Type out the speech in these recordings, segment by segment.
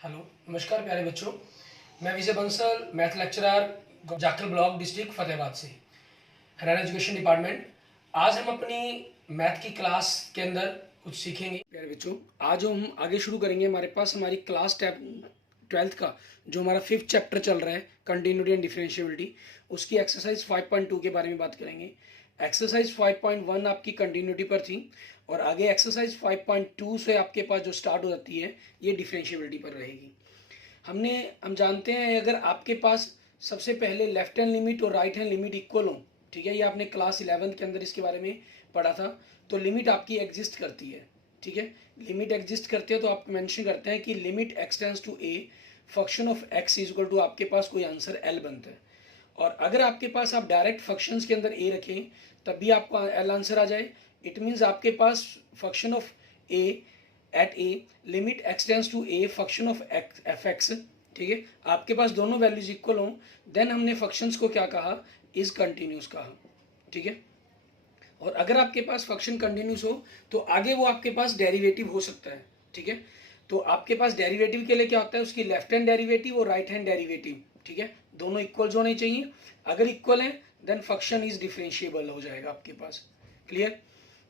Hello, नमस्कार प्यारे बच्चों। मैं Vijay Bansal, math lecturer, Jakhal block, district Fatehabad से, हरियाणा एजुकेशन डिपार्टमेंट। आज हम अपनी मैथ की क्लास के अंदर कुछ सीखेंगे प्यारे बच्चों। आज हम आगे शुरू करेंगे। हमारे पास हमारी क्लास 12th का जो हमारा 5th चैप्टर चल रहा है, कंटिन्यूटी एंड डिफरेंशिएबिलिटी, उसकी एक्सरसाइज 5.2 के बारे में बात करेंगे। एक्सरसाइज 5.1 आपकी कंटिन्यूटी पर थी और आगे एक्सरसाइज 5.2 से आपके पास जो स्टार्ट हो जाती है ये डिफरेंशिएबिलिटी पर रहेगी। हम जानते हैं अगर आपके पास सबसे पहले लेफ्ट हैंड लिमिट और राइट हैंड लिमिट इक्वल हो, ठीक है, ये आपने क्लास 11th के अंदर इसके बारे में पढ़ा था, तो लिमिट आपकी एग्जिस्ट करती है। ठीक है, लिमिट एग्जिस्ट करती है तो आप मेंशन करते हैं कि limit x tends to a function of x is equal to, आपके पास कोई आंसर एल बनता है। और अगर आपके पास आप डायरेक्ट फंक्शंस के अंदर ए रखें तब भी आपको एल आंसर आ जाए, इट मीन्स आपके पास function of a at a limit x tends to a function of f x, ठीक है, आपके पास दोनों वैल्यूज इक्वल हों, देन हमने फंक्शंस को क्या कहा, इज कंटिन्यूस कहा। ठीक है, और अगर आपके पास फंक्शन कंटिन्यूस हो तो आगे वो आपके पास डेरिवेटिव हो सकता है। ठीक है, तो आपके पास डेरिवेटिव के लिए क्या होता है, उसकी लेफ्ट हैंड डेरिवेटिव और राइट हैंड डेरिवेटिव, ठीक है, दोनों इक्वल होने चाहिए। अगर इक्वल है देन फंक्शन इज डिफरेंशिएबल हो जाएगा आपके पास। क्लियर।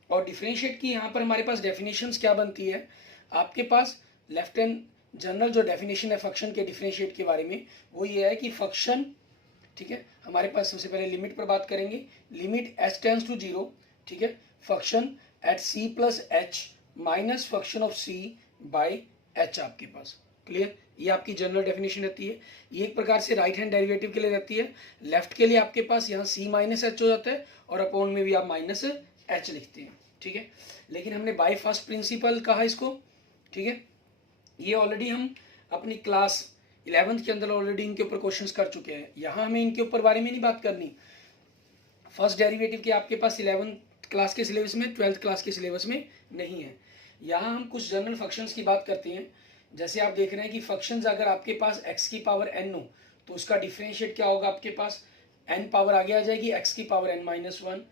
और डिफरेंशिएट की यहाँ पर हमारे पास डेफिनेशंस क्या बनती है, आपके पास लेफ्ट हैंड जनरल जो डेफिनेशन है फंक्शन के डिफरेंशिएट के बारे में वो ये है कि फंक्शन, ठीक है, हमारे पास सबसे पहले लिमिट पर बात करेंगे, limit h tends to zero, ठीक है, function at c plus h minus function of c by h आपके पास। क्लियर, ये आपकी जनरल डेफिनेशन रहती है। ये एक प्रकार से राइट हैंड डेरिवेटिव के लिए रहती है। लेफ्ट के लिए आपके पास यहाँ सी माइनस एच हो जाता है और अपॉन में भी आप माइनस एच लिखते हैं। ठीक है, लेकिन हमने बाय फर्स्ट प्रिंसिपल कहा इसको। ठीक है, ये ऑलरेडी हम अपनी क्लास 11th के अंदर ऑलरेडी इनके ऊपर क्वेश्चंस कर चुके हैं, यहाँ हमें इनके ऊपर बारे में नहीं बात करनी। फर्स्ट डेरिवेटिव के आपके पास 11th क्लास के सिलेबस में, 12th क्लास के सिलेबस में नहीं है। यहाँ हम कुछ जनरल फंक्शंस की बात करते हैं। जैसे आप देख रहे हैं कि फंक्शंस अगर आपके पास x की पावर n हो तो उसका डिफरेंशिएट क्या होगा, आपके पास n पावर आगे आ जाएगी x की पावर n माइनस वन।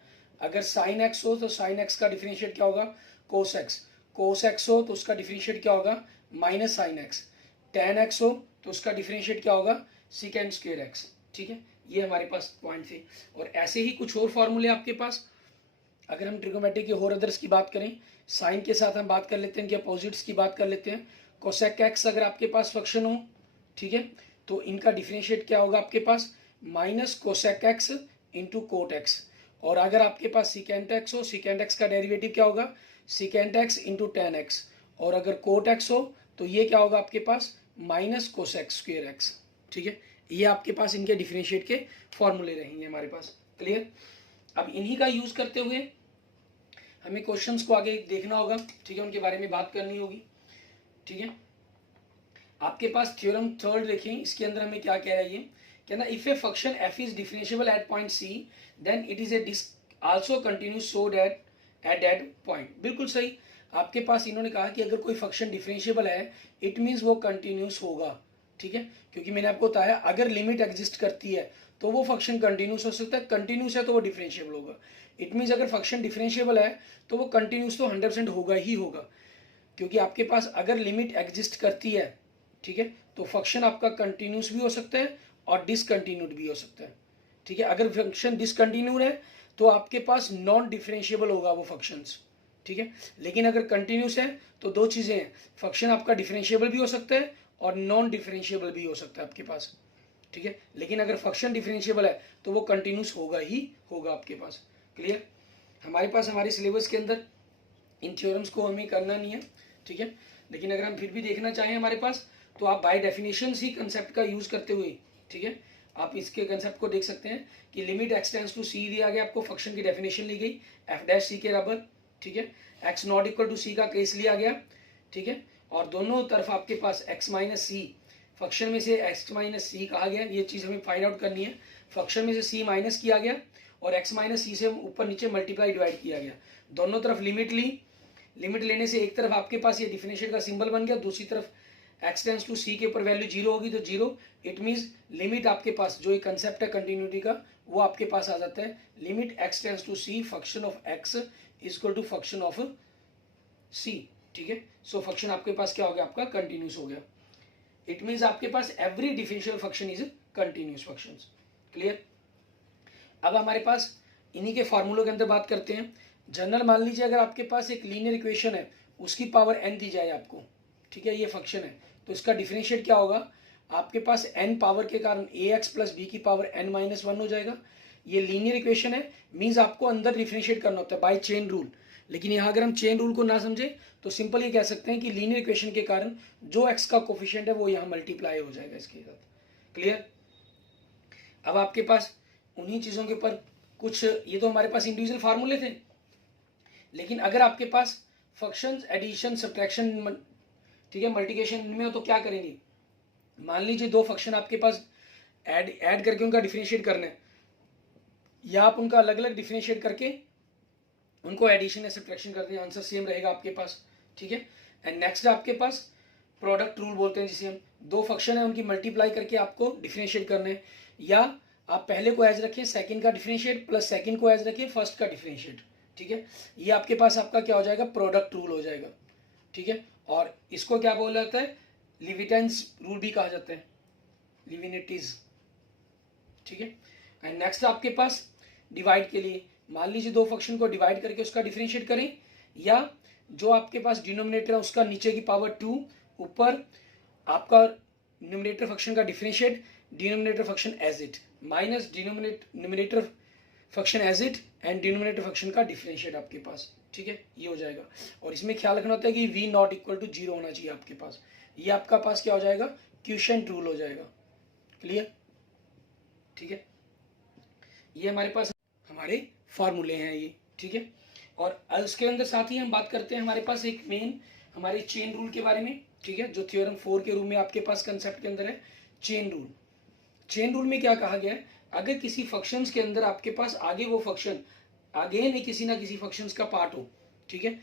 अगर साइन x हो तो साइन x का डिफरेंशिएट क्या होगा, कोस x। कोस x हो तो उसका डिफरेंशिएट क्या होगा, minus sine x। Ten x हो तो उसका डिफरेंशिएट क्या होगा, सीकेंड स्क्वायर x। ठीक है, ये हमारे पास पॉइंट थे। और ऐसे ही कुछ और फॉर्मूले आपके पास, अगर हम ट्रिगोमेट्री के और अदर्स की बात करें, साइन के साथ हम बात कर लेते हैं, इनके अपोजिट्स की बात कर लेते हैं। कोसेक एक्स अगर आपके पास फंक्शन हो, ठीक है, तो इनका डिफरेंशिएट क्या होगा आपके पास, minus cosec x into cot x. और अगर आपके पास सिकेंट एक्स हो, सिकेंट एक्स का डेरिवेटिव क्या होगा, secant x into tan x. और अगर कोट एक्स हो तो ये क्या होगा आपके पास, माइनस कोसेक स्क्वेयर एक्स। ठीक है, ये आपके पास इनके डिफरेंशिएट के फॉर्मूले रहेंगे हमारे पास। क्लियर। अब इन्हीं का यूज करते हुए हमें क्वेश्चंस को आगे देखना होगा, ठीक है, उनके बारे में बात करनी होगी। ठीक है, आपके पास थ्योरम थर्ड देखें, इसके अंदर हमें क्या कह रहा है, ये कहना if a function f is differentiable at point c then it is a also continuous so that at that point. बिल्कुल सही। आपके पास इन्होंने कहा कि अगर कोई फंक्शन डिफरेंशिएबल है इट मीन्स वो कंटिन्यूस होगा। ठीक है, क्योंकि मैंने आपको बताया अगर लिमिट एग्जिस्ट करती है तो वो फंक्शन कंटिन्यूस हो सकता है, कंटिन्यूस है तो वो डिफरेंशिएबल होगा। इट मीन्स अगर फंक्शन डिफरेंशिएबल है तो वो कंटिन्यूस तो 100% होगा ही होगा, क्योंकि आपके पास अगर लिमिट एग्जिस्ट करती है, ठीक है, तो फंक्शन आपका कंटिन्यूस भी हो सकता है और डिसकंटिन्यूड भी हो सकता है। ठीक है, अगर फंक्शन डिसकंटिन्यूड है तो आपके पास नॉन डिफरेंशिएबल होगा वो फंक्शंस। ठीक है, लेकिन अगर कंटिन्यूस है तो दो चीजें हैं, फंक्शन आपका डिफरेंशिएबल भी हो सकता है और नॉन डिफरेंशिएबल भी हो सकता है आपके पास। ठीक है, लेकिन अगर फंक्शन डिफरेंशिएबल है तो वो कंटिन्यूस होगा ही होगा आपके पास। क्लियर। हमारे पास हमारे सिलेबस के अंदर इन थ्योरम्स को हमें करना नहीं है, ठीक है, लेकिन अगर हम फिर भी देखना चाहें हमारे पास तो आप बाय डेफिनेशन ही कंसेप्ट का यूज करते हुए, ठीक है, आप इसके कंसेप्ट को देख सकते हैं कि लिमिट एक्स टेंड्स टू सी दिया गया, आपको फंक्शन की डेफिनेशन ली गई एफ डैश सी के बराबर। ठीक है, एक्स नॉट इक्वल टू सी का केस लिया गया। ठीक है, और दोनों तरफ आपके पास एक्स माइनस सी, फंक्शन में से एक्स माइनस सी कहा गया, ये चीज हमें फाइंड आउट करनी है। फंक्शन में से सी माइनस किया गया और एक्स माइनस सी से ऊपर नीचे मल्टीप्लाई डिवाइड किया गया, दोनों तरफ लिमिट ली। लिमिट लेने से एक तरफ आपके पास ये डिफरेंशिएट का सिंबल बन गया, दूसरी तरफ एक्स टेंड्स टू सी के ऊपर वैल्यू जीरो होगी तो जीरो। इट मीन्स लिमिट आपके पास जो एक कंसेप्ट है कंटिन्यूटी का वो आपके पास आ जाता है, limit x tends to c function of x is equal to function of c. ठीक है, सो फंक्शन आपके पास क्या हो गया, आपका कंटिन्यूस हो गया। इट मीन्स आपके पास every differential function is continuous function. Clear. अब हमारे पास इन्हीं के फॉर्मूलों के अंदर बात करते हैं। जनरल मान लीजिए अगर आपके पास एक लीनियर इक्वेशन है, उसकी पावर n दी जाए आपको, ठीक है, ये फंक्शन है, तो इसका डिफरेंशिएट क्या होगा, आपके पास n पावर के कारण ax प्लस बी की पावर n-1 हो जाएगा। ये लीनियर इक्वेशन है, मीन्स आपको अंदर डिफरेंशिएट करना होता है बाय चेन रूल। लेकिन यहाँ अगर हम चेन रूल को ना समझे तो सिंपल ये कह सकते हैं कि लीनियर इक्वेशन के कारण जो x का कोफिशिएंट है वो यहाँ मल्टीप्लाई हो जाएगा इसके साथ। क्लियर। अब आपके पास उन्हीं चीज़ों के ऊपर कुछ, ये तो हमारे पास इंडिविजुअल फार्मूले थे, लेकिन अगर आपके पास फंक्शंस एडिशन सब्ट्रैक्शन, ठीक है, मल्टीप्लिकेशन में हो तो क्या करेंगे। मान लीजिए दो फंक्शन आपके पास ऐड करके उनका डिफरेंशिएट करना है, या आप उनका अलग अलग डिफरेंशिएट करके उनको एडिशन या सब्ट्रैक्शन करते हैं, आंसर सेम रहेगा आपके पास। ठीक है। एंड नेक्स्ट आपके पास प्रोडक्ट रूल बोलते हैं, जिसे हम दो फंक्शन है उनकी मल्टीप्लाई करके आपको डिफरेंशिएट करना है, या आप पहले को एज रखें सेकंड का डिफरेंशिएट प्लस सेकंड को एज रखें फर्स्ट का डिफरेंशिएट। ठीक है, ये आपके पास आपका क्या हो जाएगा, प्रोडक्ट रूल हो जाएगा। ठीक है, और इसको क्या बोला जाता है, लिविटेंस रूल भी कहा जाता है, लिविनेटीज। ठीक है। एंड नेक्स्ट आपके पास डिवाइड के लिए, मान लीजिए दो फंक्शन को डिवाइड करके उसका डिफरेंशिएट करें, या जो आपके पास डिनोमिनेटर है उसका नीचे की पावर 2, ऊपर आपका न्यूमरेटर फंक्शन का differentiate, denominator function as it, minus numerator function as it and denominator function का डिफरेंशिएट आपके पास। ठीक है, ये हो जाएगा। और इसमें ख्याल रखना होता है कि v नॉट इक्वल टू 0 होना चाहिए आपके पास। ये आपका पास क्या हो जाएगा, क्वोशिएंट रूल हो जाएगा। क्लियर। ठीक है, ये हमारे पास हमारे फॉर्मूले हैं ये। ठीक है, और उसके अंदर साथ ही हम बात करते हैं हमारे पास एक मेन हमारे चेन रूल के बारे में। ठीक है, जो थ्योरम 4 के रूम में आपके पास कंसेप्ट के अंदर है चेन रूल। चेन रूल में क्या कहा गया है, अगर किसी फंक्शंस के अंदर आपके पास आगे वो फंक्शन आगे नहीं किसी ना किसी फंक्शंस का पार्ट हो। ठीक है,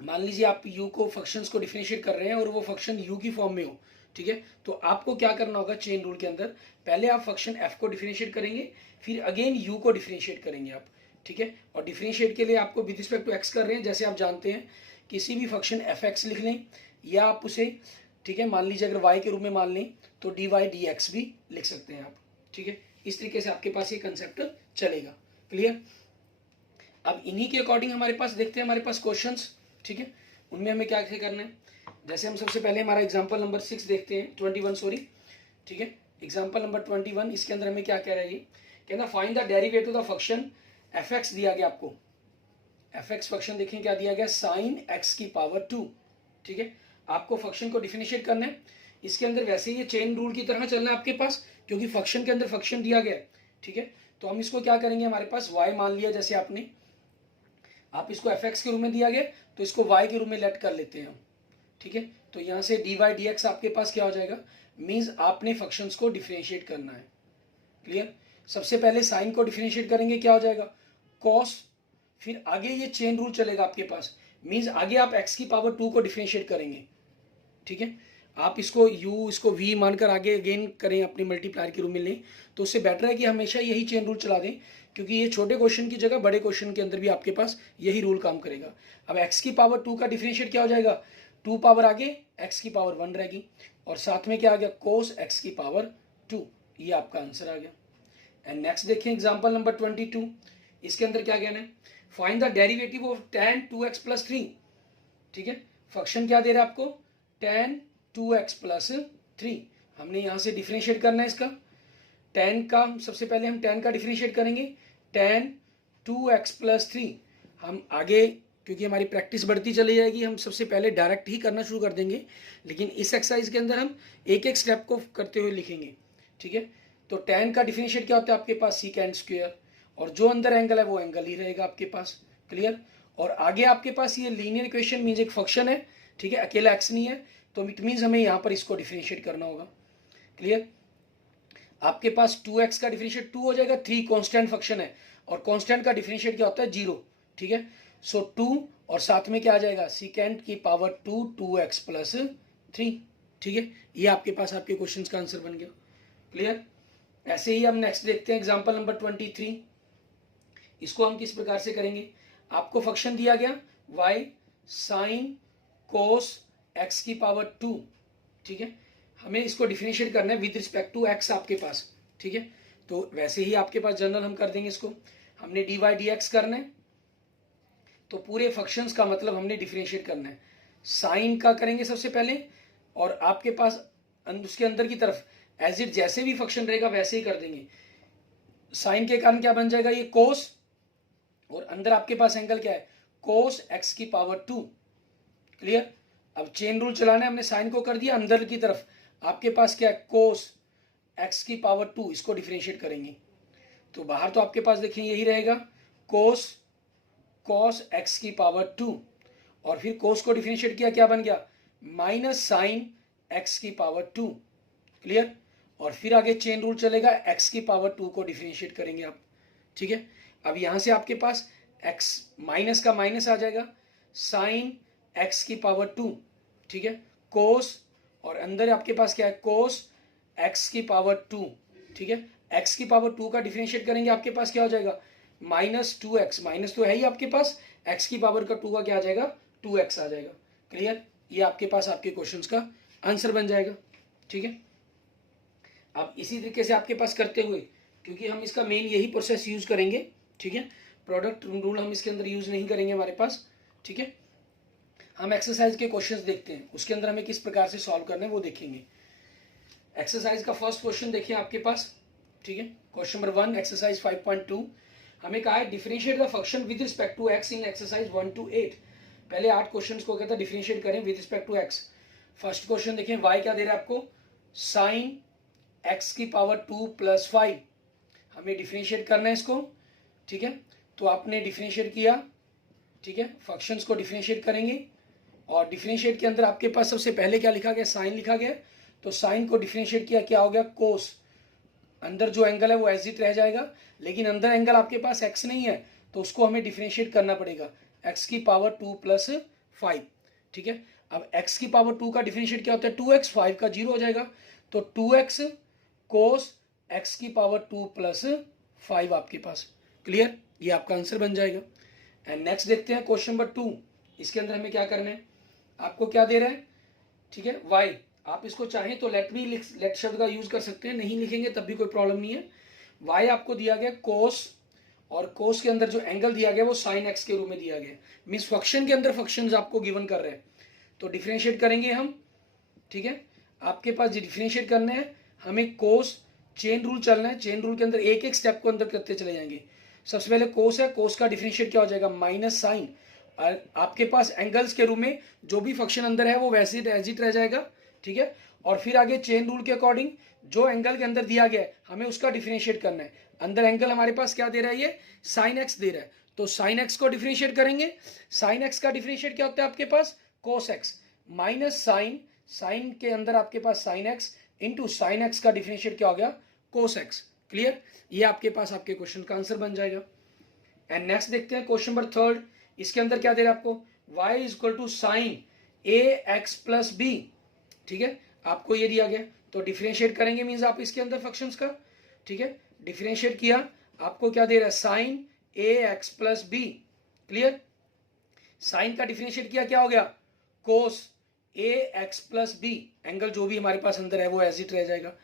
मान लीजिए आप u को फंक्शंस को डिफरेंशिएट कर रहे हैं और वो फंक्शन u की फॉर्म में हो। ठीक है, तो आपको क्या करना होगा चेन रूल के अंदर, पहले आप फंक्शन f को डिफरेंशिएट करेंगे, फिर अगेन u को डिफरेंशिएट करेंगे आप। ठीक है, और डिफरेंशिएट के लिए आपको विद रिस्पेक्ट टू x कर रहे हैं, जैसे आप जानते हैं किसी भी फंक्शन fx लिख लें, या आप उसे, ठीक है, मान लीजिए अगर y के रूप में मान लें तो dy dx भी लिख सकते हैं आप। ठीक है, इस तरीके से आपके पास ये कंसेप्ट चलेगा। क्लियर। अब इन्हीं के अकॉर्डिंग हमारे पास देखते हैं हमारे पास क्वेश्चंस। ठीक है, उनमें हमें क्या करना है, जैसे हम सबसे पहले हमारा एग्जांपल नंबर 6 देखते हैं, 21 सॉरी। ठीक है, एग्जांपल नंबर 21, इसके अंदर हमें क्या कह रहा है, ये कहना find the derivative of the function fx दिया गया आपको। fx फंक्शन देखें क्या दिया गया, sin x की पावर 2। ठीक है, आपको फंक्शन को डिफरेंशिएट करना है। इसके अंदर वैसे ही ये चेन रूल की तरह चलना है आपके पास, क्योंकि फंक्शन के अंदर फंक्शन दिया गया है। ठीक है, तो हम इसको क्या करेंगे, हमारे पास y मान लिया, जैसे आपने आप इसको fx के रूप में दिया गया तो इसको y के रूप में लेट कर लेते हैं हम। ठीक है, तो यहाँ से dy dx आपके पास क्या हो जाएगा, मीन्स आपने फंक्शंस को डिफरेंशिएट करना है। क्लियर। सबसे पहले साइन को डिफरेंशिएट करेंगे, क्या हो जाएगा cos, फिर आगे ये चेन रूल चलेगा आपके पास, मीन्स आगे आप x की पावर 2 को डिफरेंशिएट करेंगे। ठीक है, आप इसको u इसको v मानकर आगे अगेन करें, अपने मल्टीप्लायर के रूप में लें, तो उससे बेटर है कि हमेशा यही चेन रूल चला दें, क्योंकि ये छोटे क्वेश्चन की जगह बड़े क्वेश्चन के अंदर भी आपके पास यही रूल काम करेगा। अब x की पावर 2 का डिफरेंशिएट क्या हो जाएगा, 2 पावर आगे x की पावर 1 रहेगी, और साथ में क्या आ गया, cos x की पावर 2। ये आपका आंसर आ गया। एंड नेक्स्ट देखें एग्जाम्पल नंबर 22, इसके अंदर क्या कहना है, find the derivative of tan 2x plus 3। ठीक है, फंक्शन क्या दे रहा है आपको, tan 2x प्लस 3। हमने यहाँ से डिफरेंशिएट करना है इसका, tan का सबसे पहले हम tan का डिफरेंशिएट करेंगे, tan 2x प्लस 3। हम आगे क्योंकि हमारी प्रैक्टिस बढ़ती चली जाएगी, हम सबसे पहले डायरेक्ट ही करना शुरू कर देंगे, लेकिन इस एक्सरसाइज के अंदर हम एक एक स्टेप को करते हुए लिखेंगे। ठीक है, तो tan का डिफरेंशिएट क्या होता है आपके पास, सीकेंड स्क्वायर, और जो अंदर एंगल है वो एंगल ही रहेगा आपके पास। क्लियर। और आगे आपके पास ये लीनियर इक्वेशन मीन्स एक फंक्शन है, ठीक है, अकेला x नहीं है, तो इट मीन्स हमें यहाँ पर इसको डिफरेंशिएट करना होगा। क्लियर। आपके पास 2x का डिफरेंशिएट 2 हो जाएगा, 3 कांस्टेंट फंक्शन है, और कांस्टेंट का डिफरेंशिएट क्या होता है, 0। ठीक है, सो 2 और साथ में क्या आ जाएगा, सीकेंड की पावर 2 2x प्लस 3। ठीक है, ये आपके पास आपके क्वेश्चन का आंसर बन गया। क्लियर। ऐसे ही हम नेक्स्ट देखते हैं एग्जाम्पल नंबर 23। इसको हम किस प्रकार से करेंगे, आपको फंक्शन दिया गया y sin cos x की पावर 2। ठीक है, हमें इसको डिफरेंशिएट करना है विद रिस्पेक्ट टू एक्स आपके पास, ठीक है। तो वैसे ही आपके पास जनरल हम कर देंगे इसको, हमने डी वाई डी एक्स करना है, तो पूरे फंक्शंस का मतलब हमने डिफरेंशिएट करना है। साइन का करेंगे सबसे पहले, और आपके पास उसके अंदर की तरफ एज इट जैसे भी फंक्शन रहेगा वैसे ही कर देंगे। साइन के कारण क्या बन जाएगा, ये कोस, और अंदर आपके पास एंगल क्या है, कोस एक्स की पावर 2। क्लियर। अब चेन रूल चलाना है, हमने साइन को कर दिया अंदर की तरफ, आपके पास क्या है, कोस एक्स की पावर 2, इसको डिफरेंशिएट करेंगे तो बाहर तो आपके पास देखिए यही रहेगा, कोस कॉस एक्स की पावर 2, और फिर कोस को डिफरेंशिएट किया, क्या बन गया, माइनस साइन एक्स की पावर 2। क्लियर। और फिर आगे चेन रूल चलेगा, एक्स की पावर 2 को डिफरेंशिएट करेंगे आप, ठीक है। अब यहां से आपके पास एक्स माइनस का माइनस आ जाएगा, साइन एक्स की पावर 2, ठीक है, कोस, और अंदर आपके पास क्या है, कोस एक्स की पावर 2, ठीक है। एक्स की पावर 2 का डिफरेंशिएट करेंगे, आपके पास क्या हो जाएगा, माइनस 2x, माइनस तो है ही आपके पास, एक्स की पावर का 2 का क्या आ जाएगा, 2x आ जाएगा। क्लियर। ये आपके पास आपके क्वेश्चंस का आंसर बन जाएगा, ठीक है। अब इसी तरीके से आपके पास करते हुए, क्योंकि हम इसका मेन यही प्रोसेस यूज करेंगे, ठीक है, प्रोडक्ट रूल हम इसके अंदर यूज नहीं करेंगे हमारे पास, ठीक है। हम एक्सरसाइज के क्वेश्चंस देखते हैं, उसके अंदर हमें किस प्रकार से सॉल्व करना है वो देखेंगे। एक्सरसाइज का फर्स्ट क्वेश्चन देखिए आपके पास, ठीक है, क्वेश्चन नंबर 1 एक्सरसाइज 5.2। हमें कहा है differentiate the function with respect to x in exercise 1 to 8। पहले 8 क्वेश्चंस को कहता है डिफरेंशिएट करें with respect to x. First question देखिए, y क्या दे रहा है आपको, साइन एक्स की पावर 2 + 5। हमें डिफरेंशिएट करना है इसको, ठीक है। तो आपने डिफरेंशिएट किया, ठीक है, फंक्शंस को डिफरेंशिएट करेंगे, और डिफरेंशिएट के अंदर आपके पास सबसे पहले क्या लिखा गया, साइन लिखा गया, तो साइन को डिफरेंशिएट किया, क्या हो गया, कोस। अंदर जो एंगल है वो एज इट रह जाएगा, लेकिन अंदर एंगल आपके पास एक्स नहीं है, तो उसको हमें डिफरेंशिएट करना पड़ेगा, एक्स की पावर 2 + 5, ठीक है। अब एक्स की पावर 2 का डिफरेंशिएट क्या होता है, 2x, 5 का 0 हो जाएगा, तो 2x कोस एक्स की पावर 2 + 5 आपके पास। क्लियर। ये आपका आंसर बन जाएगा। एंड नेक्स्ट देखते हैं क्वेश्चन नंबर 2। इसके अंदर हमें क्या करना है, आपको क्या दे रहा है, ठीक है, y। आप इसको चाहें तो लेट शब्द का यूज कर सकते हैं, नहीं लिखेंगे तब भी कोई प्रॉब्लम नहीं है। y आपको दिया गया कोस, और कोस के अंदर जो एंगल दिया गया वो साइन एक्स के रूप में दिया गया, मीन्स फंक्शन के अंदर फंक्शंस आपको गिवन कर रहे हैं, तो डिफरेंशिएट करेंगे हम, ठीक है। आपके पास डिफरेंशिएट करना है, हमें कोस, चेन रूल चलना है, चेन रूल के अंदर एक एक स्टेप को अंदर करते चले जाएंगे। सबसे पहले कोस है, कोस का डिफरेंशिएट क्या हो जाएगा, माइनस साइन, आपके पास एंगल्स के रूप में जो भी फंक्शन अंदर है वो वैसे एज इट रह जाएगा, ठीक है। और फिर आगे चेन रूल के अकॉर्डिंग जो एंगल के अंदर दिया गया है हमें उसका डिफरेंशिएट करना है। अंदर एंगल हमारे पास क्या दे रहा है, ये साइन एक्स दे रहा है, तो साइन एक्स को डिफरेंशिएट करेंगे। साइन एक्स का डिफरेंशिएट क्या होता है आपके पास, cos x, minus sine, sine के अंदर आपके पास sine x into sine x का डिफरेंशिएट क्या हो गया, कोस एक्स। क्लियर। ये आपके पास आपके क्वेश्चन का आंसर बन जाएगा। एंड नेक्स्ट देखते हैं क्वेश्चन नंबर 3। इसके अंदर क्या दे रहा है आपको, y = साइन ax + b, ठीक है, आपको ये दिया गया, तो डिफरेंशिएट करेंगे मींस आप इसके अंदर फंक्शंस का, ठीक है। डिफरेंशिएट किया, आपको क्या दे रहा है, sine ax + b। Clear. Sine का डिफरेंशिएट किया, क्या हो गया, कोस ax + b, एंगल जो भी हमारे पास अंदर है वो एज इट रह जाएगा।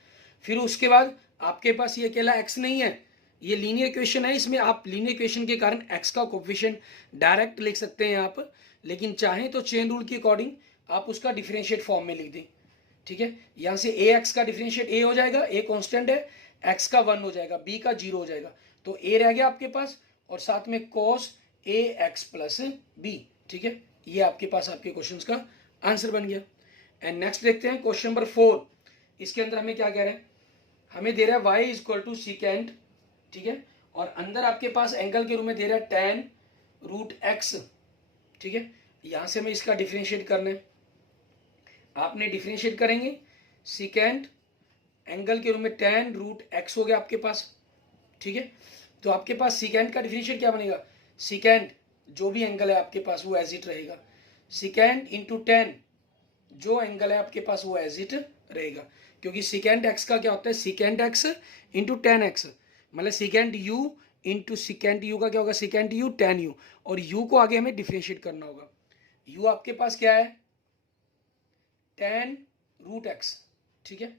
फिर उसके बाद आपके पास ये अकेला x नहीं है, ये लीनियर इक्वेशन है, इसमें आप लीनियर इक्वेशन के कारण x का कोफिशिएंट डायरेक्ट लिख सकते हैं आप, लेकिन चाहें तो चेन रूल के अकॉर्डिंग आप उसका डिफरेंशिएट फॉर्म में लिख दें, ठीक है। यहाँ से ax का डिफरेंशिएट a हो जाएगा, a कांस्टेंट है, x का 1 हो जाएगा, b का 0 हो जाएगा, तो a रह गया आपके पास, और साथ में cos ax + b, ठीक है। ये आपके पास आपके क्वेश्चन का आंसर बन गया। एंड नेक्स्ट देखते हैं क्वेश्चन नंबर 4। इसके अंदर हमें क्या कह रहे हैं, हमें दे रहा है y = सीकेंट, ठीक है, और अंदर आपके पास एंगल के रूप में दे रहा है tan √x, ठीक है। यहां से हमें इसका डिफरेंशिएट करना है, आपने डिफरेंशिएट करेंगे, सीकेंट एंगल के रूप में tan √x हो गया आपके पास, ठीक है। तो आपके पास सीकेंट का डिफरेंशिएट क्या बनेगा, सीकेंट जो भी एंगल है आपके पास वो एज इट रहेगा, सीकेंट इंटू tan जो एंगल है आपके पास वो एज इट रहेगा, क्योंकि सीकेंट x का क्या होता है, secant x into tan x, मतलब secant u into secant u का क्या होगा, सीकेंट u tan u, और u को आगे हमें डिफरेंशिएट करना होगा। u आपके पास क्या है, tan √x, ठीक है।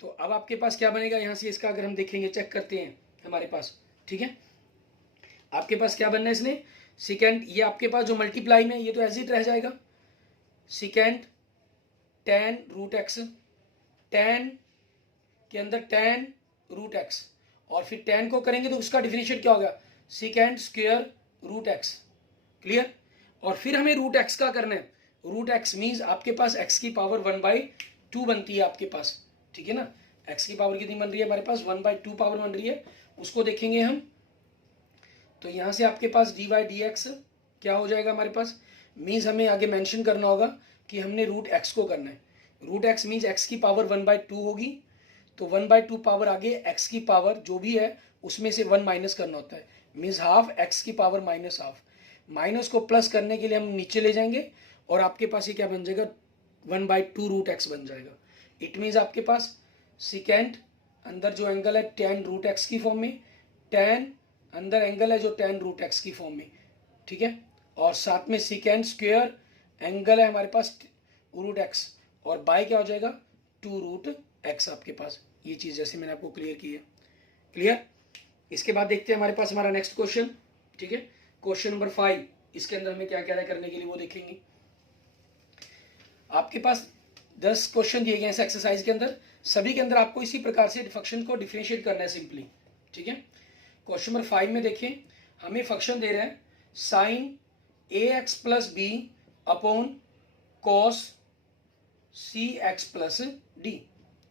तो अब आपके पास क्या बनेगा यहाँ से, इसका अगर हम देखेंगे, चेक करते हैं हमारे पास, ठीक है। आपके पास क्या बनना है इसने, सेकेंड, ये आपके पास जो मल्टीप्लाई में ये तो एज इट रह जाएगा, second tan root x, tan के अंदर tan रूट एक्स, और फिर tan को करेंगे तो उसका डिफिनेशिएट क्या होगा, second square root x. Clear. और फिर हमें रूट एक्स का करना है, रूट एक्स मीन्स आपके पास x की पावर 1/2 बनती है आपके पास, ठीक है ना। x की पावर कितनी बन रही है हमारे पास, 1/2 पावर बन रही है, उसको देखेंगे हम। तो यहाँ से आपके पास dy dx क्या हो जाएगा हमारे पास, मीन्स हमें आगे मेंशन करना होगा कि हमने रूट एक्स को करना है। रूट एक्स मीन्स एक्स की पावर 1/2 होगी, तो 1/2 पावर आगे एक्स की पावर जो भी है उसमें से 1 माइनस करना होता है, मीन्स हाफ एक्स की पावर माइनस हाफ। माइनस को प्लस करने के लिए हम नीचे ले जाएंगे और आपके पास ये क्या बन जाएगा, 1/2 रूट एक्स बन जाएगा। इट मीन्स आपके पास सेकेंड अंदर जो एंगल है tan रूट एक्स की फॉर्म में, tan अंदर एंगल है जो tan रूट एक्स की फॉर्म में, ठीक है। और साथ में सेकेंड स्क्वायर एंगल है हमारे पास रूट एक्स, और बाय क्या हो जाएगा 2 रूट एक्स आपके पास। ये चीज़ जैसे मैंने आपको क्लियर की है। क्लियर। इसके बाद देखते हैं हमारे पास हमारा नेक्स्ट क्वेश्चन, ठीक है, क्वेश्चन नंबर 5। इसके अंदर हमें क्या क्या है करने के लिए वो देखेंगे। आपके पास 10 क्वेश्चन दिए गए हैं इस एक्सरसाइज के अंदर, सभी के अंदर आपको इसी प्रकार से फंक्शन को डिफरेंशिएट करना है सिंपली, ठीक है। क्वेश्चन नंबर 5 में देखें, हमें फंक्शन दे रहा है sine ax plus b upon cos c x plus d,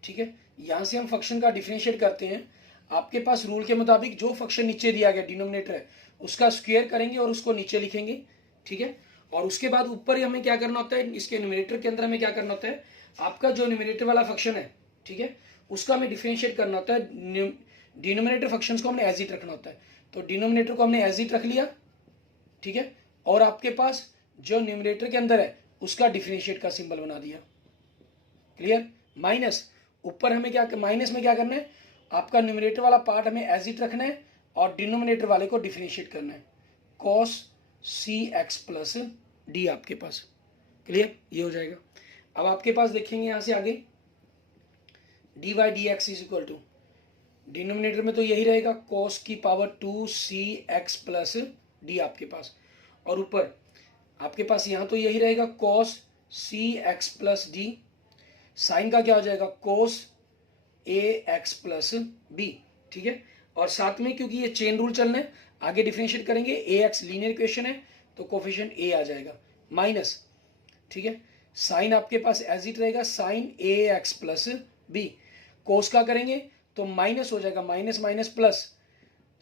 ठीक है। यहां से हम फंक्शन का डिफरेंशिएट करते हैं। आपके पास रूल के मुताबिक जो फंक्शन नीचे दिया गया डिनोमिनेटर है उसका स्क्वायर करेंगे और उसको नीचे लिखेंगे, ठीक है। और उसके बाद ऊपर ही हमें क्या करना होता है, इसके न्यूमरेटर के अंदर हमें क्या करना होता है, आपका जो न्यूमरेटर वाला फंक्शन है, ठीक है, उसका हमें डिफरेंशिएट करना होता है। डिनोमिनेटर फंक्शंस को हमने एज इट रखना होता है, तो डिनोमिनेटर को हमने एज इट रख लिया, ठीक है। और आपके पास जो न्यूमरेटर के अंदर है उसका डिफरेंशिएट का सिंबल बना दिया। क्लियर। माइनस, ऊपर हमें क्या, माइनस में क्या करना है, आपका न्यूमरेटर वाला पार्ट हमें एज इट रखना है और डिनोमिनेटर वाले को डिफरेंशिएट करना है, cos c x plus d आपके पास। क्लियर, ये हो जाएगा। अब आपके पास देखेंगे यहां से आगे d y d x is equal to, denominator में तो यही रहेगा कॉस की power 2 c x plus d आपके पास, और ऊपर आपके पास यहां तो यही रहेगा cos c x plus D, sign का क्या हो जाएगा कोस ए एक्स प्लस बी, ठीक है। और साथ में क्योंकि ये चेन रूल चलना है, आगे डिफरेंशिएट करेंगे, ए एक्स लीनियर इक्वेशन है तो कोफिशिएंट ए आ जाएगा माइनस, ठीक है। साइन आपके पास एज इट रहेगा साइन ए एक्स प्लस बी, कोस का करेंगे तो माइनस हो जाएगा, माइनस माइनस प्लस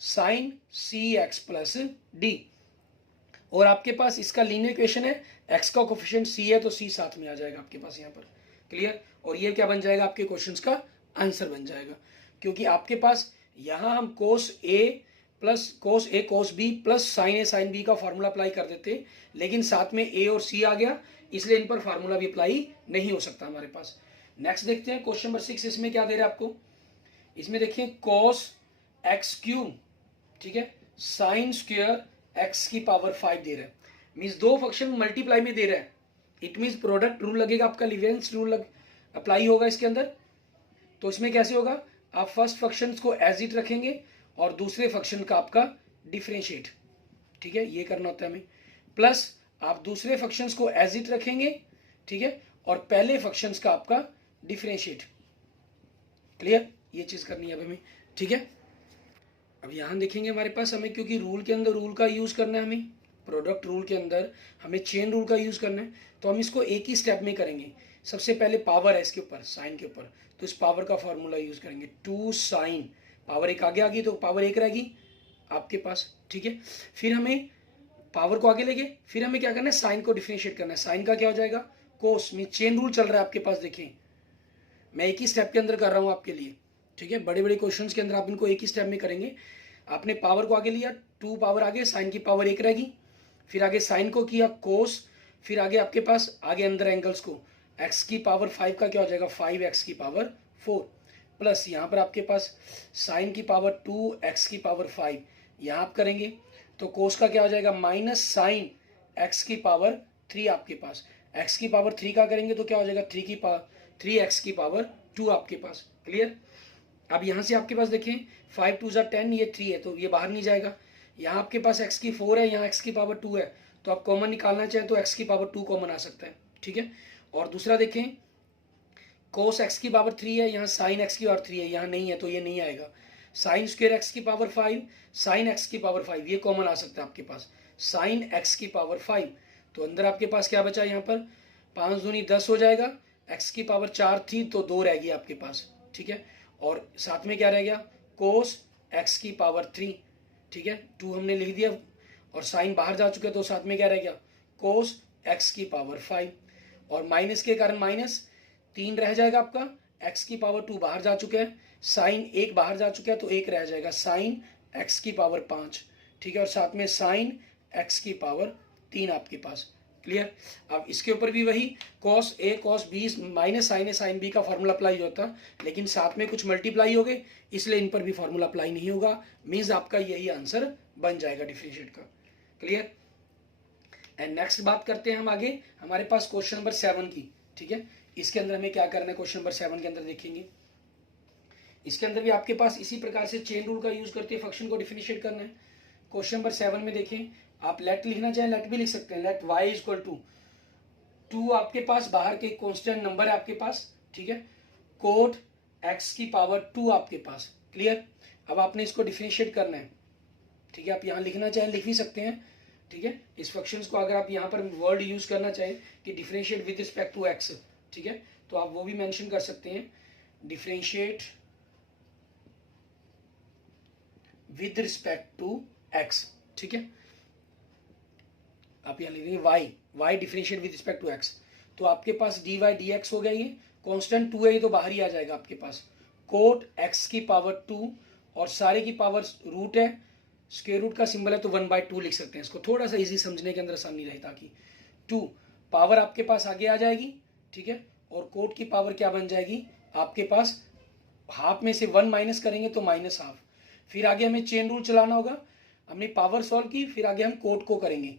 साइन सी एक्स प्लस डी, और आपके पास इसका लीनियर इक्वेशन है, एक्स का कोफिशिएंट सी है तो सी साथ में आ जाएगा आपके पास यहाँ पर। क्लियर। और ये क्या बन जाएगा, आपके क्वेश्चंस का आंसर बन जाएगा, क्योंकि आपके पास यहां हम कोस ए प्लस कोस ए कोस बी प्लस साइन ए साइन बी का फार्मूला अप्लाई कर देते, लेकिन साथ में ए और सी आ गया, इसलिए इन पर फार्मूला भी अप्लाई नहीं हो सकता हमारे पास। नेक्स्ट देखते हैं क्वेश्चन नंबर 6। इसमें क्या दे रहा है आपको, इसमें देखिए कोस एक्स क्यूब, ठीक है, साइन स्क्वायर एक्स की पावर 5 दे रहा है, मीन्स दो फंक्शन मल्टीप्लाई में दे रहा है। इट मीन्स प्रोडक्ट रूल लगेगा, आपका लीवेंस रूल अप्लाई होगा इसके अंदर। तो इसमें कैसे होगा, आप फर्स्ट फंक्शन को एज इट रखेंगे और दूसरे फंक्शन का आपका डिफरेंशिएट, ठीक है, ये करना होता है हमें। प्लस आप दूसरे फंक्शंस को एज इट रखेंगे, ठीक है, और पहले फंक्शंस का आपका डिफरेंशिएट। क्लियर, ये चीज करनी है अब हमें, ठीक है। अब यहां देखेंगे हमारे पास हमें, क्योंकि रूल के अंदर रूल का यूज करना है, हमें प्रोडक्ट रूल के अंदर हमें चेन रूल का यूज करना है, तो हम इसको एक ही स्टेप में करेंगे। सबसे पहले पावर है इसके ऊपर, साइन के ऊपर, तो इस पावर का फॉर्मूला यूज करेंगे, 2 साइन, पावर एक आगे आ गई तो पावर एक रहेगी आपके पास, ठीक है। फिर हमें पावर को आगे लेके फिर हमें क्या करना है, साइन को डिफरेंशिएट करना है। साइन का क्या हो जाएगा कोस, मीन चेन रूल चल रहा है आपके पास, देखें मैं एक ही स्टेप के अंदर कर रहा हूं आपके लिए, ठीक है। बड़े बड़े क्वेश्चंस के अंदर आप इनको एक ही स्टेप में करेंगे। आपने पावर को आगे लिया, 2 पावर आगे, साइन की पावर एक रहेगी, फिर आगे साइन को किया कोस, फिर आगे आपके पास आगे अंदर एंगल्स को, x की पावर 5 का क्या हो जाएगा 5x की पावर 4, प्लस यहाँ पर आपके पास साइन की पावर 2x की पावर 5, यहाँ आप करेंगे तो कोस का क्या हो जाएगा माइनस साइन x की पावर 3 आपके पास, x की पावर 3 का करेंगे तो क्या हो जाएगा 3 की पावर 3x की पावर 2 आपके पास। क्लियर। अब यहाँ से आपके पास देखें 5 2 10, ये 3 है तो ये बाहर नहीं जाएगा। यहाँ आपके पास x की 4 है, यहाँ x की पावर 2 है, तो आप कॉमन निकालना चाहें तो x की पावर 2 कॉमन आ सकता है। ठीक है। और दूसरा देखें cos x की पावर 3 है, यहाँ sin x की पावर 3 है, यहाँ नहीं है तो ये नहीं आएगा। साइन स्क्वेयर x की पावर 5, sin x की पावर 5, ये कॉमन आ सकता है आपके पास, sin x की पावर 5। तो अंदर आपके पास क्या बचा, यहाँ पर 5 दूनी 10 हो जाएगा, x की पावर 4 थी तो 2 रह गई आपके पास। ठीक है। और साथ में क्या रह गया, cos x की पावर 3। ठीक है, 2 हमने लिख दिया और साइन बाहर जा चुके तो साथ में क्या रह गया, cos x की पावर 5। और माइनस के कारण माइनस 3 रह जाएगा आपका, x की पावर 2 बाहर जा चुके हैं, साइन 1 बाहर जा चुका है तो 1 रह जाएगा, साइन x की पावर 5। ठीक है। और साथ में साइन x की पावर 3 आपके पास। क्लियर। अब इसके ऊपर भी वही cos a cos b minus sine a sine b का फॉर्मूला अप्लाई होता, लेकिन साथ में कुछ मल्टीप्लाई हो गए इसलिए इन पर भी फॉर्मूला अप्लाई नहीं होगा। मीन्स आपका यही आंसर बन जाएगा डिफरेंशिएट का। क्लियर। एंड नेक्स्ट बात करते हैं हम आगे, हमारे पास क्वेश्चन नंबर 7 की। ठीक है। इसके अंदर हमें क्या करना है, क्वेश्चन नंबर 7 के अंदर देखेंगे, इसके अंदर भी आपके पास इसी प्रकार से चेन रूल का यूज करते फंक्शन को डिफरेंशिएट करना है। क्वेश्चन नंबर 7 में देखें, आप लेट लिखना चाहें लेट भी लिख सकते हैं, लेट y इक्वल टू 2 आपके पास बाहर के कांस्टेंट नंबर है आपके पास। ठीक है। कोट x की पावर 2 आपके पास। क्लियर। अब आपने इसको डिफरेंशिएट करना है। ठीक है। आप यहाँ लिखना चाहें लिख भी सकते हैं। ठीक है। इस फंक्शन को अगर आप यहाँ पर वर्ड यूज करना चाहें कि differentiate with respect to x, ठीक है, तो आप वो भी मेंशन कर सकते हैं, differentiate with respect to x। ठीक है। आप यहाँ लिखेंगे y differentiate with respect to x, तो आपके पास dy dx हो गया, ये कांस्टेंट 2 है ये तो बाहर ही आ जाएगा आपके पास, कोट x की पावर 2 और सारे की पावर रूट है, स्क्वायर रूट का सिंबल है तो 1/2 लिख सकते हैं। इसको थोड़ा सा इजी समझने के अंदर आसानी रहे, ताकि 2 पावर आपके पास आगे आ जाएगी। ठीक है। और कोट की पावर क्या बन जाएगी आपके पास, हाफ में से 1 माइनस करेंगे तो -12। फिर आगे हमें चेन रूल चलाना होगा, हमने पावर सॉल्व की, फिर आगे हम कोट को करेंगे,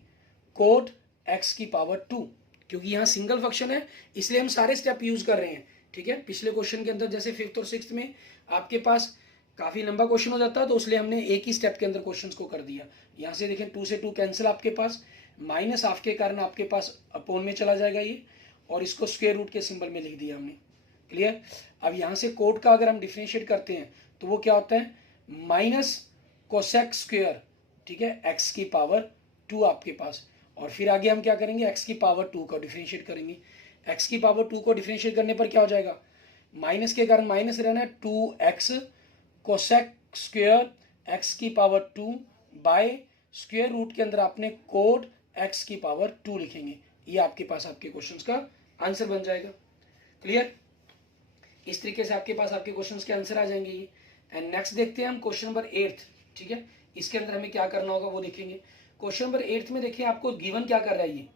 कोट x की पावर 2, क्योंकि यहाँ सिंगल फंक्शन है इसलिए हम सारे स्टेप यूज कर रहे हैं। ठीक है। पिछले क्वेश्चन के अंदर जैसे 5th और 6th में आपके पास काफी लंबा क्वेश्चन हो जाता है तो इसलिए हमने एक ही स्टेप के अंदर क्वेश्चंस को कर दिया। यहाँ से देखें 2 से 2 कैंसिल, आपके पास माइनस हाफ के कारण आपके पास अपोन में चला जाएगा ये, और इसको स्क्वायर रूट के सिंबल में लिख दिया हमने। क्लियर। अब यहाँ से कोट का अगर हम डिफरेंशिएट करते हैं तो वो क्या होता है, माइनस कोसेक स्क्वायर। ठीक है। x की पावर 2 आपके पास, और फिर आगे हम क्या करेंगे, x की पावर 2 को डिफरेंशिएट करेंगे। x की पावर 2 को डिफरेंशिएट करने पर क्या हो जाएगा, माइनस के कारण माइनस रहना है, 2x कोसेक स्क्वायर x की पावर 2 बाय स्क्वायर रूट के अंदर आपने कोट x की पावर 2 लिखेंगे। ये आपके पास आपके क्वेश्चंस का आंसर बन जाएगा। क्लियर। इस तरीके से आपके पास आपके क्वेश्चंस के आंसर आ जाएंगे ये। एंड नेक्स्ट देखते हैं हम क्वेश्चन नंबर 8। ठीक है। इसके अंदर हमें क्या करना होगा वो देखेंगे। क्वेश्चन नंबर 8 में देखिए आपको गिवन क्या कर रहा है ये।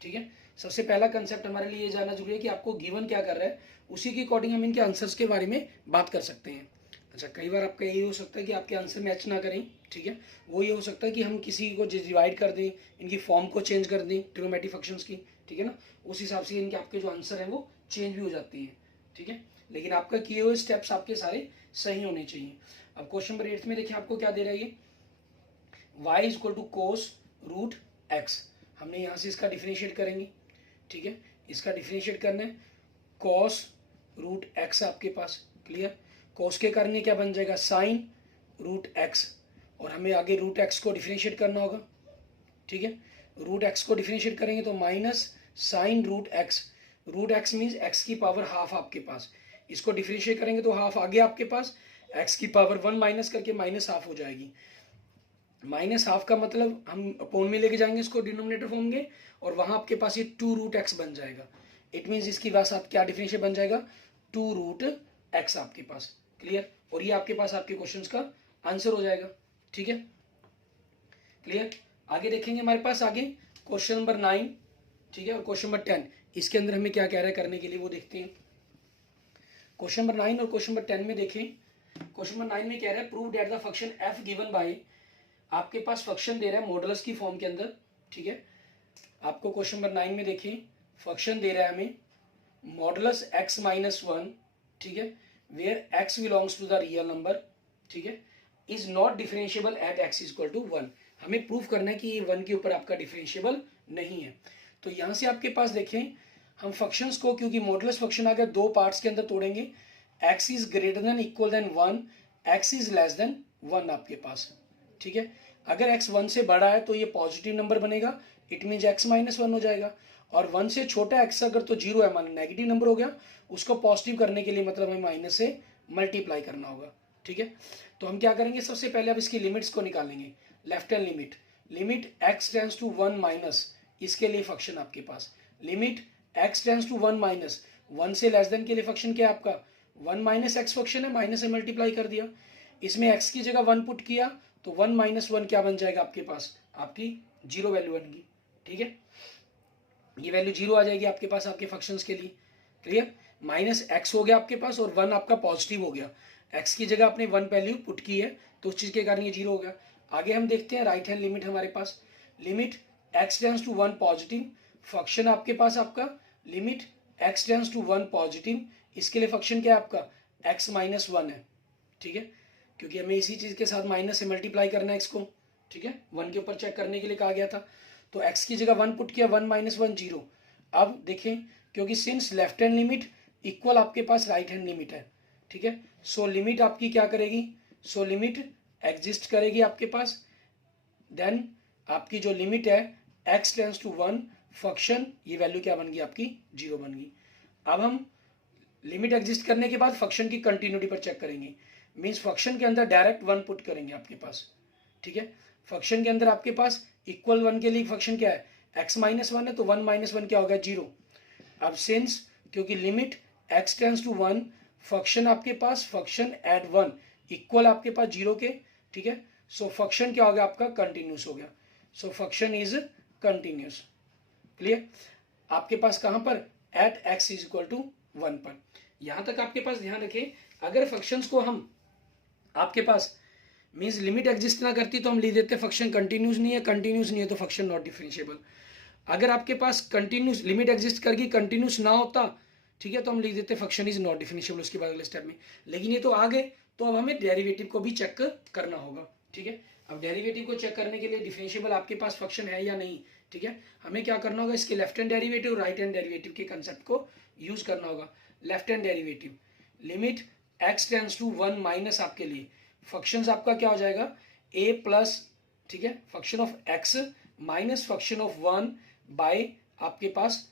ठीक है। सबसे पहला कंसेप्ट हमारे लिए ये जानना जरूरी है कि आपको गिवन क्या कर रहा है, उसी के अकॉर्डिंग हम इनके आंसर्स के बारे में बात कर सकते हैं। अच्छा, कई बार आपका यही हो सकता है कि आपके आंसर मैच ना करें। ठीक है। वो ये हो सकता है कि हम किसी को डिवाइड कर दें, इनकी फॉर्म को चेंज कर दें ट्रिग्नोमेट्रिक फंक्शंस की। ठीक है ना, उस हिसाब से इनके आपके जो आंसर हैं वो चेंज भी हो जाते हैं। ठीक है। लेकिन आपका किए हुए स्टेप्स आपके सारे सही होने चाहिए। अब क्वेश्चन नंबर 8 में देखिए आपको क्या दे रहा है ये, y equal to cos root x. हमने यहाँ से इसका डिफरेंशिएट करेंगे। ठीक है। इसका डिफरेंशिएट करना है, कॉस रूट एक्स आपके पास। क्लियर। कॉस के करने क्या बन जाएगा, साइन रूट एक्स, और हमें आगे रूट एक्स को डिफरेंशिएट करना होगा। ठीक है। रूट एक्स को डिफरेंशिएट करेंगे तो minus sine root x. Root x means x की पावर हाफ आपके पास, इसको डिफरेंशिएट करेंगे तो हाफ आगे आपके पास, एक्स की पावर 1 माइनस करके माइनस हाफ हो जाएगी। माइनस हाफ का मतलब हम अपोन में लेके जाएंगे इसको डिनोमिनेटर फॉर्म में, और वहां आपके पास ये 2 रूट एक्स बन जाएगा। इट मीन्स इसकी साथ क्या डिफरेंशिएट बन जाएगा, 2 रूट एक्स आपके पास। क्लियर। और ये आपके पास आपके क्वेश्चंस का आंसर हो जाएगा। ठीक है। क्लियर। आगे देखेंगे हमारे पास आगे क्वेश्चन नंबर 9। ठीक है। और क्वेश्चन नंबर 10, इसके अंदर हमें क्या कह रहा है करने के लिए वो देखते हैं। क्वेश्चन नंबर 9 और क्वेश्चन नंबर 10 में देखें। क्वेश्चन नंबर 9 में कह रहा है prove that the function f given by, आपके पास फंक्शन दे रहा है मॉडुलस की फॉर्म के अंदर। ठीक है। आपको क्वेश्चन नंबर 9 में देखिए फंक्शन दे रहा है हमें मॉडुलस x माइनस वन, ठीक है, where x belongs to the real number, ठीक है, is not differentiable at x is equal to one. हमें प्रूव करना है कि ये वन के ऊपर आपका डिफरेंशिएबल नहीं है। तो यहाँ से आपके पास देखें, हम फंक्शंस को, क्योंकि मॉडुलस फंक्शन अगर दो पार्ट्स के अंदर तोड़ेंगे, x is greater than equal than one, x is less than one आपके पास, ठीक है। अगर x वन से बड़ा है तो ये पॉजिटिव नंबर बनेगा, it means x minus one हो जाएगा। और वन से छोटा x अगर तो जीरो है, मान नेगेटिव नंबर हो गया, उसको पॉजिटिव करने के लिए मतलब हमें माइनस से मल्टीप्लाई करना होगा, ठीक है। तो हम क्या करेंगे, सबसे पहले अब इसकी लिमिट्स को निकालेंगे। Left hand limit, limit x tends to one minus, इसके लिए फंक्शन आपके पास limit x tends to one minus, one से लेस देन के लिए फंक्शन क्या है आपका, वन माइनस एक्स फंक्शन है, माइनस से मल्टीप्लाई कर दिया, इसमें x की जगह वन पुट किया तो वन माइनस वन क्या बन जाएगा आपके पास, आपकी जीरो वैल्यू बनेगी, ठीक है। ये वैल्यू जीरो आ जाएगी आपके पास आपके फंक्शंस के लिए, क्लियर। माइनस एक्स हो गया आपके पास और वन आपका पॉजिटिव हो गया, एक्स की जगह आपने वन वैल्यू पुट की है तो उस चीज के कारण ये जीरो हो गया। आगे हम देखते हैं राइट हैंड लिमिट हमारे पास, limit x tends to one positive, function आपके पास आपका limit x tends to one positive, इसके लिए फंक्शन क्या है आपका एक्स माइनस वन है, ठीक है, क्योंकि हमें इसी चीज के साथ माइनस से मल्टीप्लाई करना है एक्स को, ठीक है, वन के ऊपर चेक करने के लिए कहा गया था। तो x की जगह वन पुट किया, वन माइनस वन जीरो। अब देखें, क्योंकि since left hand limit equal आपके पास राइट हैंड लिमिट है, ठीक है, सो लिमिट आपकी क्या करेगी, सो लिमिट एग्जिस्ट करेगी आपके पास, देन आपकी जो लिमिट है x tends to one, function ये वैल्यू क्या बन गई आपकी जीरो बन गई। अब हम लिमिट एग्जिस्ट करने के बाद फंक्शन की कंटिन्यूटी पर चेक करेंगे, मीन्स फंक्शन के अंदर डायरेक्ट वन पुट करेंगे आपके पास, ठीक है। फंक्शन के अंदर आपके पास इक्वल वन के लिए फंक्शन क्या है, x माइनस वन है तो वन माइनस वन क्या होगा जीरो। अब सिंस क्योंकि limit x tends to one, function आपके पास फंक्शन एट वन इक्वल आपके पास जीरो के, ठीक है, सो फंक्शन क्या हो गया आपका कंटिन्यूस हो गया, so function is continuous, clear. आपके पास कहां पर, at x is equal to one पर। यहां तक आपके पास ध्यान रखें, अगर फंक्शंस को हम आपके पास मीन्स लिमिट एग्जिस्ट ना करती तो हम लिख देते फंक्शन कंटिन्यूस नहीं है, कंटिन्यूस नहीं है तो फंक्शन नॉट डिफरेंशिएबल। अगर आपके पास कंटिन्यूस लिमिट एग्जिस्ट करके कंटिन्यूस ना होता, ठीक है, तो हम लिख देते फंक्शन इज नॉट डिफरेंशिएबल उसके बाद अगले स्टेप में। लेकिन ये तो आ गए, तो अब हमें डेरिवेटिव को भी चेक करना होगा, ठीक है। अब डेरिवेटिव को चेक करने के लिए डिफरेंशिएबल आपके पास फंक्शन है या नहीं, ठीक है, हमें क्या करना होगा, इसके left hand derivative right hand derivative के कंसेप्ट को यूज करना होगा। Left hand derivative, limit x tends to one minus, आपके लिए फंक्शंस आपका क्या हो जाएगा a प्लस, ठीक है, function of x minus function of one by आपके पास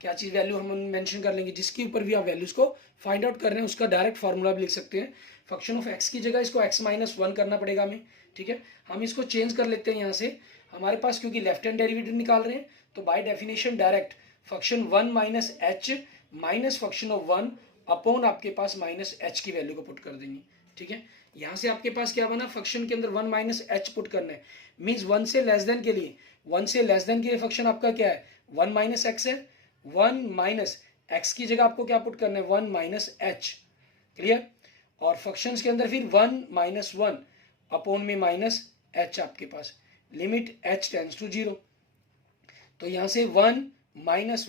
क्या चीज वैल्यू हम मेंशन कर लेंगे, जिसके ऊपर भी आप वैल्यूज को फाइंड आउट कर रहे हैं उसका डायरेक्ट फॉर्मूला भी लिख सकते हैं। फंक्शन ऑफ x की जगह इसको x माइनस वन करना पड़ेगा हमें, ठीक है। हम इसको चेंज कर लेते हैं यहाँ से, हमारे पास क्योंकि लेफ्ट हैंड डेरिवेटिव निकाल रहे हैं तो by definition direct function one minus H minus function of one upon आपके पास माइनस एच की वैल्यू को पुट कर देंगे, ठीक है। यहां से आपके पास क्या बना, फंक्शन के अंदर वन माइनस एच पुट करना है, मींस वन से लेस देन के लिए, वन से लेस देन के लिए फंक्शन आपका क्या है वन माइनस एक्स है, वन माइनस एक्स की जगह आपको क्या पुट करना है वन माइनस एच, क्लियर। और फंक्शंस के अंदर फिर वन माइनस वन अपॉन में माइनस एच आपके पास, limit h tends to zero. तो यहां से one minus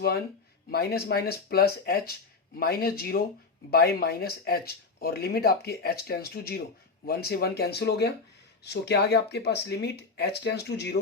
minus minus plus h minus zero by minus h, और लिमिट आपकी h tends to zero, one से वन कैंसिल हो गया, सो क्या आ गया आपके पास limit h tends to zero,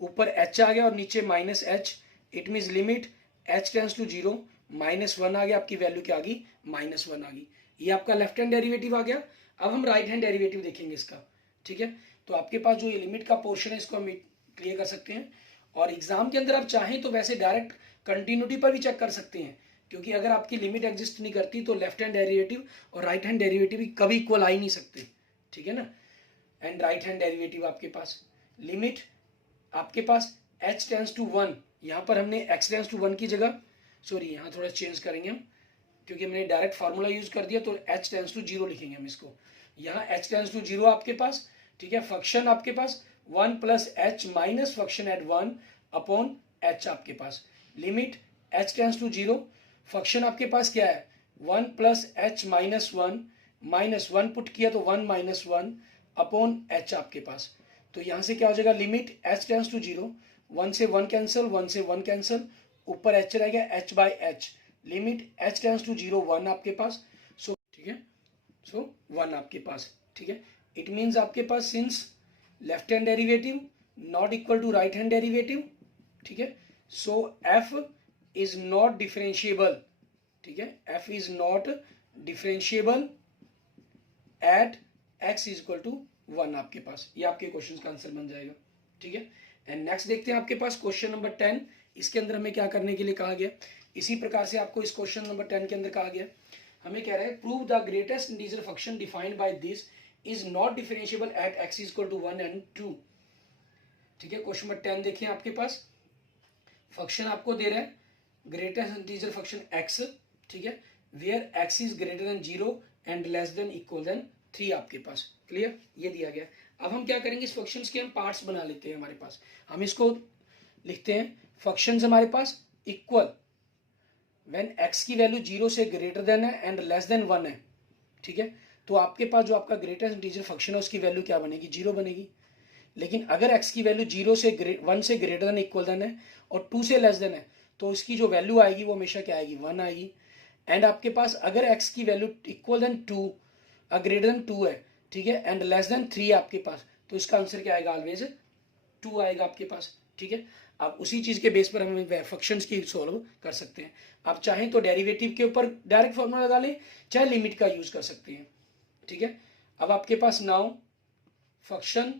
ऊपर h आ गया और नीचे minus h, it means limit h tends to zero minus one आ गया, आपकी वैल्यू क्या आ गई माइनस वन आ गई। ये आपका लेफ्ट हैंड डेरिवेटिव आ गया। अब हम राइट हैंड डेरिवेटिव देखेंगे इसका, ठीक है। तो आपके पास जो ये लिमिट का पोर्शन है इसको हम क्लियर कर सकते हैं, और एग्जाम के अंदर आप चाहें तो वैसे डायरेक्ट कंटिन्यूटी पर भी चेक कर सकते हैं, क्योंकि अगर आपकी लिमिट एग्जिस्ट नहीं करती तो लेफ्ट हैंड डेरिवेटिव और राइट हैंड डेरिवेटिव कभी इक्वल आ ही नहीं सकते, ठीक है ना। एंड राइट हैंड डेरिवेटिव आपके पास लिमिट आपके पास h टेंस टू वन, यहाँ पर हमने x टेंस टू वन की जगह, सॉरी यहाँ थोड़ा चेंज करेंगे हम, क्योंकि हमने डायरेक्ट फार्मूला यूज कर दिया तो h टेंस टू जीरो लिखेंगे हम इसको, यहाँ h टेंस टू जीरो आपके पास, ठीक है। फंक्शन आपके पास one plus h minus function at one upon h आपके पास, limit h tends to zero, function आपके पास क्या है one plus h minus one put किया तो one minus one upon h आपके पास। तो यहां से क्या हो जाएगा limit h tends to zero, one से वन कैंसिल, वन से वन कैंसिल, ऊपर h रहेगा h by h limit h tends to 0 1 आपके पास, सो ठीक है, सो 1 आपके पास, ठीक है। इट मीन्स आपके पास since left hand derivative not equal to right hand derivative, ठीक है, so f is not differentiable, ठीक है, f is not differentiable at x is equal to 1 आपके पास। ये आपके क्वेश्चन का आंसर बन जाएगा, ठीक है। एंड नेक्स्ट देखते हैं आपके पास क्वेश्चन नंबर 10। इसके अंदर हमें क्या करने के लिए कहा गया, इसी प्रकार से आपको इस क्वेश्चन नंबर 10 के अंदर कहा गया, हमें कह रहा है prove the greatest integer function defined by this is not differentiable at x is equal to 1 and 2, ठीक है। क्वेश्चन नंबर 10 देखिए, आपके पास फंक्शन आपको दे रहा है ग्रेटेस्ट इंटीजर फंक्शन x, ठीक है, where x is greater than 0 and less than equal than 3 आपके पास, क्लियर, ये दिया गया। अब हम क्या करेंगे, इस फंक्शंस के हम पार्ट्स बना लेते हैं। हमारे पास हम इसको लिखते हैं फंक्शंस हमारे पास इक्वल व्हेन x की वैल्यू 0 से ग्रेटर देन है एंड लेस देन 1 है, ठीक है। तो आपके पास जो आपका ग्रेटेस्ट इंटीजर फंक्शन है उसकी वैल्यू क्या बनेगी, 0 बनेगी। लेकिन अगर x की वैल्यू 0 से 1 से ग्रेटर देन इक्वल देन है और 2 से लेस देन है, तो इसकी जो वैल्यू आएगी वो हमेशा क्या आएगी, 1 आएगी। एंड आपके पास अगर x की value equal than 2 greater than 2 है, ठीक है, एंड लेस देन 3 आपके पास, तो इसका आंसर क्या आएगा, ऑलवेज 2 आएगा आपके पास, ठीक है। आप उसी चीज के बेस पर हम फंक्शंस की सॉल्व कर सकते हैं। आप चाहें तो डेरिवेटिव के ऊपर डायरेक्ट फॉर्मूला लगा लें, चाहे लिमिट का यूज कर सकते हैं, ठीक है। अब आपके पास नाउ फंक्शन,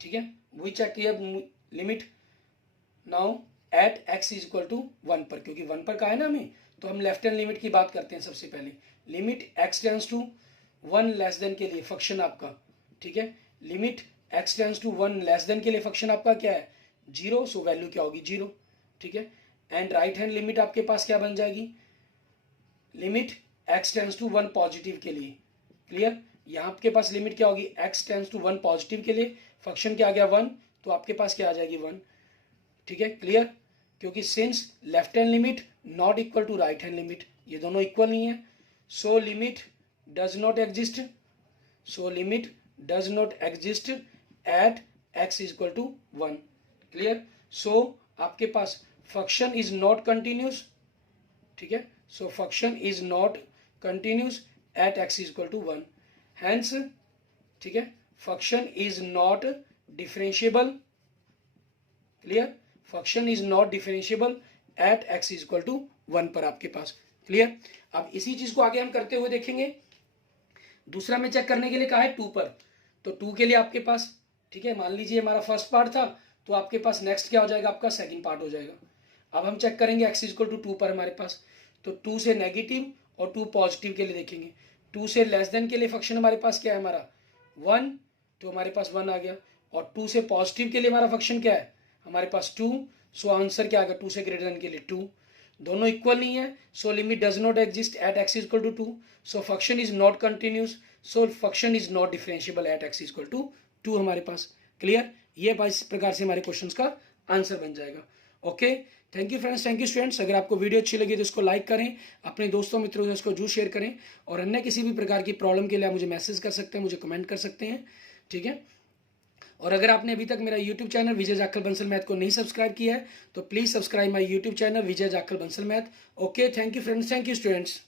ठीक है, वही चेक किया limit now at x is equal to 1 पर, क्योंकि 1 पर का है ना हमें, तो हम लेफ्ट हैंड लिमिट की बात करते हैं सबसे पहले। Limit x tends to 1 less than के लिए फंक्शन आपका, ठीक है, limit x tends to 1 less than के लिए फंक्शन आपका क्या है, 0, सो वैल्यू क्या होगी, 0, ठीक है। एंड राइट हैंड लिमिट आपके पास क्या बन जाएगी, limit x tends to 1 positive के लिए, क्लियर। यहाँ आपके पास लिमिट क्या होगी, x टेंड्स टू 1 पॉजिटिव के लिए, फंक्शन क्या आ गया 1, तो आपके पास क्या आ जाएगी 1, ठीक है, क्लियर। क्योंकि since left hand limit not equal to right hand limit, ये दोनों इक्वल नहीं है, so limit does not exist, so limit does not exist at x is equal to 1, clear. So आपके पास फंक्शन इज नॉट कंटिन्यूस, ठीक है, so function is not continuous at x is equal to 1, hence, ठीक है, function is not differentiable, clear, function is not differentiable at x is equal to 1 पर आपके पास, clear. अब इसी चीज को आगे हम करते हुए देखेंगे। दूसरा में चेक करने के लिए कहा है 2 पर, तो 2 के लिए आपके पास, ठीक है, मान लीजिए हमारा फर्स्ट पार्ट था, तो आपके पास नेक्स्ट क्या हो जाएगा, आपका सेकंड पार्ट हो जाएगा। अब हम चेक करेंगे x इज इक्वल टू 2 पर हमारे पास, तो 2 से नेगेटिव और 2 पॉजिटिव के लिए देखेंगे। 2 से लेस देन के लिए फंक्शन हमारे पास क्या है, हमारा 1, तो हमारे पास 1 आ गया। और 2 से पॉजिटिव के लिए हमारा फंक्शन क्या है, हमारे पास 2, सो आंसर क्या आ गया, 2 से ग्रेटर देन के लिए 2, दोनों इक्वल नहीं है, so limit does not exist at x is equal to 2, so function is not continuous, so function is not differentiable at x is equal to 2 हमारे पास, क्लियर। ये इस प्रकार से हमारे क्वेश्चंस का आंसर बन जाएगा। Okay, thank you friends, thank you students. अगर आपको वीडियो अच्छी लगी तो इसको लाइक करें, अपने दोस्तों मित्रों से इसको जरूर शेयर करें, और अन्य किसी भी प्रकार की प्रॉब्लम के लिए आप मुझे मैसेज कर सकते हैं, मुझे कमेंट कर सकते हैं, ठीक है। और अगर आपने अभी तक मेरा यूट्यूब चैनल विजय जाखल बंसल मैथ को नहीं सब्सक्राइब किया है, तो please subscribe my YouTube channel Vijay Jakhal Bansal math. Okay, thank you friends, thank you students.